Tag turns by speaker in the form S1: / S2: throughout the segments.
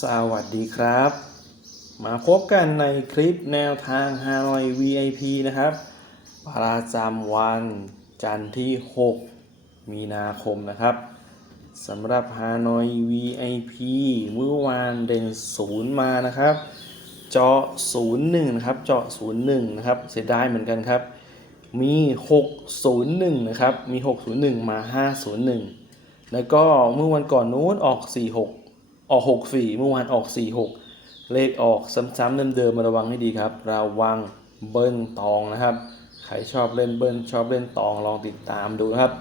S1: สวัสดีครับ มาพบกันในคลิปแนวทาง500 VIP นะครับ ประจำวันจันทร์ที่ 6 มีนาคมนะครับสำหรับ500 VIP เมื่อวานเด่นศูนย์มานะครับ เจาะ01นะครับ เจาะ01นะครับเสียดายเหมือนกันครับ มี 601 นะครับ มี 601 มา 501 แล้วก็เมื่อวันก่อนนู้นออก 46 ออก 64 เมื่อวานออก 46 เลขออกซ้ำๆเดิมๆมาระวังให้ดีครับ ระวังเบิ้ลตองนะครับ ใครชอบเล่นเบิ้ลชอบเล่นตองลองติดตามดูนะครับ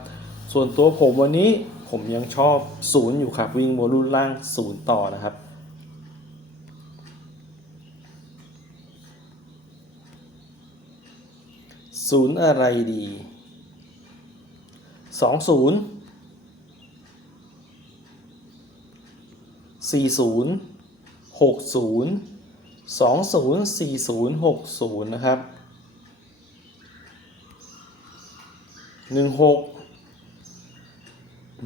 S1: ส่วนตัวผมวันนี้ผมยังชอบศูนย์อยู่ครับวิ่งบนรุ่นล่างศูนย์ต่อนะครับศูนย์อะไรดีสองศูนย์ สี่ศูนย์หกศูนย์สองศูนย์สี่ศูนย์หกศูนย์นะครับหนึ่งหก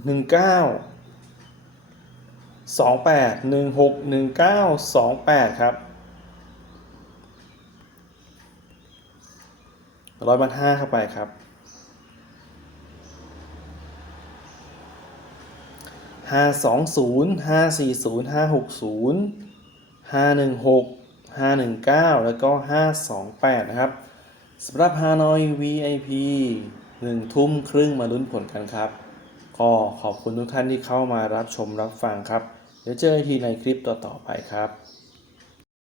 S1: หนึ่งเก้าสองแปดหนึ่งหกหนึ่งเก้าสองแปดครับร้อยบันห้าเข้าไปครับ ห้าสองศูนย์ห้าสี่ศูนย์ห้าหกศูนย์ห้าหนึ่งหกห้าหนึ่งเก้าแล้วก็ห้าสองแปดนะครับสำหรับฮานอย VIP หนึ่งทุ่มครึ่งมาลุ้นผลกันครับ ก็ขอบคุณทุกท่านที่เข้ามารับชมรับฟังครับ เดี๋ยวเจอกันทีในคลิปต่อๆไปครับ